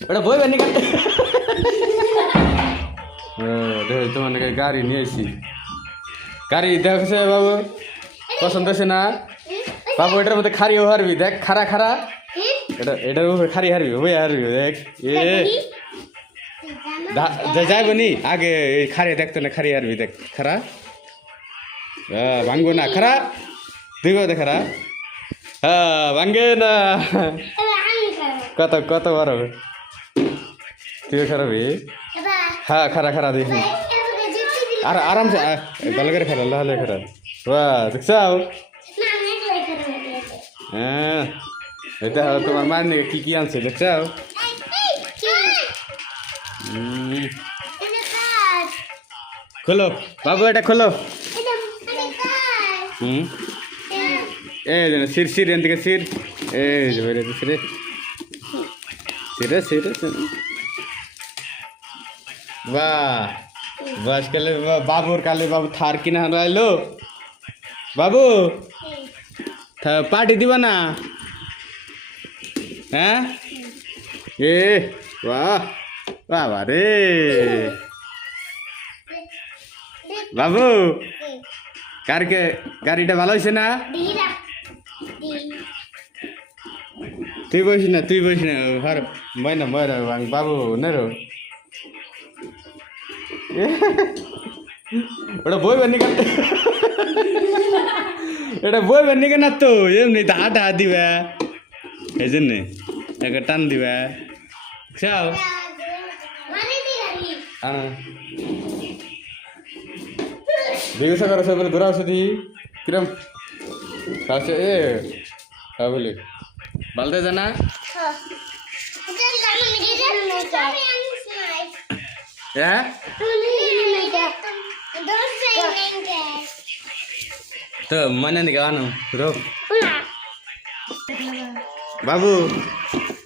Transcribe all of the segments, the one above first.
ওটা বই বানি কাটতে দেখো তোমাকে গাড়ি নিয়ে এসি গাড়ি দেখছে বাবু পছন্দ হচ্ছে না বাবু এটার মধ্যে খারিও হারবি দেখ খারা খারা এটার উপরে খারি হারবি বই হারবি দেখ যাইব নি আগে এই খারি দেখতো না খারি হারবি দেখ খারা ভাঙবো না খারা দেখো দেখ খারা হ্যাঁ ভাঙে না কত কত বার হবে তুই খারাপি হ্যাঁ খারা খারা দেখি আর আরামসে ভালো করে খারা লাহলে খারা বাহ দেখছাও হ্যাঁ এটা তোমার মায়ের নাকি কি কি আনছে দেখছাও খোলো বাবু এটা খোলো এই যে সির সির এন থেকে সির এই যে হয়ে সিরে সিরে সিরে বাহ বাস কালে বাবুর কালে বাবু থার কিনা রাইলো বাবু পার্টি দিবা না হ্যাঁ এ বাহ বাবা রে বাবু কারকে গাড়িটা ভালো হয়েছে না তুই বসিস না হর মই না মই বাবু নেরো ওটা বই বানি কাটতে এটা বই বানি কেন তো এমনি হাঁটা দিবা এই জন্য একটা টান দিবা চাও জিজ্ঞাসা করো সব ঘোরা ওষুধি কিরম খাচ্ছে এ হ্যাঁ বলি বলতে জানা হ্যাঁ তো মনে নাকি আনো রো বাবু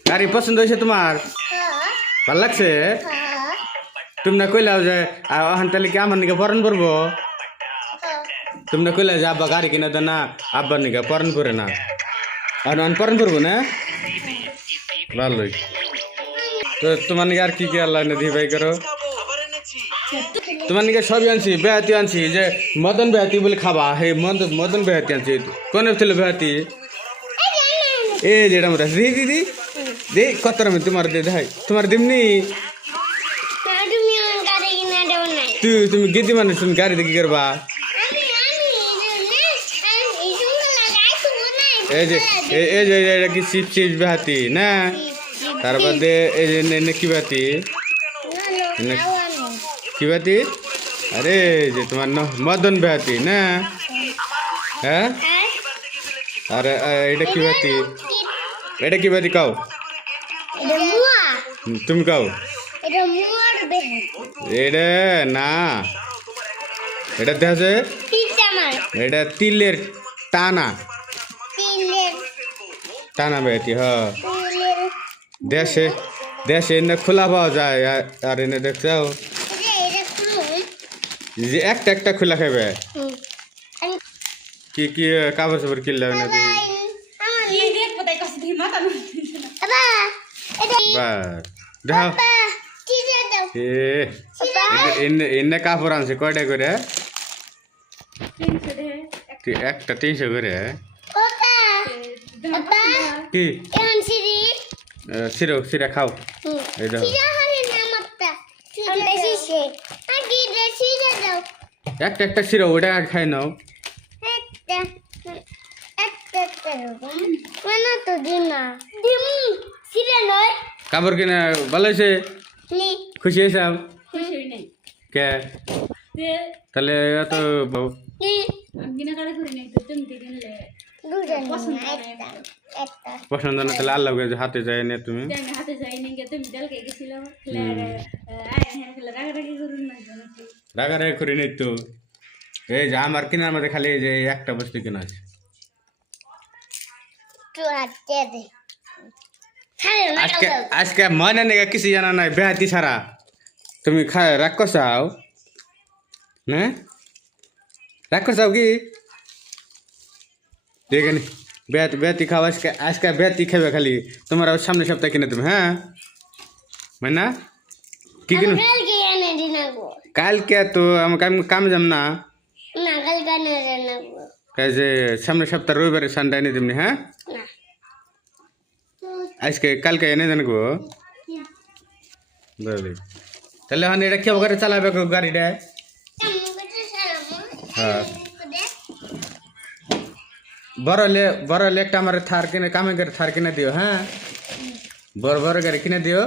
গাড়ি পছন্দ হয়েছে তোমার ভাল লাগছে তুমি না কইলাও যে ওখান তাহলে কি আমার নিকে পরন করবো তুমি না কইলা যে আব্বা গাড়ি কিনা দে না আব্বার নিকে পরন করে না আর পরন করবো না ভালোই তো তোমার নিকে আর কি কি আল্লাহ নদী ভাই করো তোমার নিকে সবই আনছি বেহাতি আনছি যে মদন বেহাতি বলে খাবা হে মদন বেহাতি আনছি কোন ছিল বেহাতি এই যেটা মতো দি দিদি দে কত রকম তোমার দে ভাই তোমার দিমনি তুমি গেদি মানে তুমি গাড়ি দেখি করবা এই যে কি চিপ চিপ বেহাতি না তার বাদে এই যে কি বেহাতি কি বাতি আরে যে তোমার মদন বেহাতি না হ্যাঁ আরে এটা কি বাতি এটা কি বাতি কাও তুমি কাও এটা না এটা দেখছে এটা তিলের টানা টানা বেহাতি হ্যাঁ দেশে দেশে এনে খোলা পাওয়া যায় আর এনে দেখছাও যে একটা একটা খোলা খাবে কি কি কাপড় চাপড় কিনলে না এনে কাপড় আনছে কয়টা করে একটা 300 করে কি সিরো সিরা খাও এই দেখো একটা একটা সিরো ওটা খাই নাও কাপড় কিনা ভালো হয়েছে খুশি হয়েছে কে তাহলে এত পছন্দ না তাহলে আল্লাহ হাতে যায় না তুমি রাগারাগি করি নাই তো এই যে আমার কেনার মধ্যে খালি যে একটা বস্তু কেনা আছে আজকে আজকে মনে নেই কিছু জানা নাই বেহাতি ছাড়া তুমি রাগ করছাও হ্যাঁ রাগ করছাও কি দেখে বেহাতি খাও আজকে আজকে বেহাতি খাবে খালি তোমার সামনে সপ্তাহে কিনে তুমি হ্যাঁ মানে কি কিনো কালকে এনে দিনাগো কালকে তো আমি কাম যাম না না কালকে এনে দিনাগো কাজ যে সামনে সপ্তাহ রবিবারে সানডে এনে দিমনি হ্যাঁ না আজকে কালকে এনে দেন গো বলি তাহলে এখন এটা কেউ করে চালাবে গো গাড়িটা হ্যাঁ বড় হলে একটা আমার থার কিনে কামে করে থার কিনে দিও হ্যাঁ বড় বড় গাড়ি কিনে দিও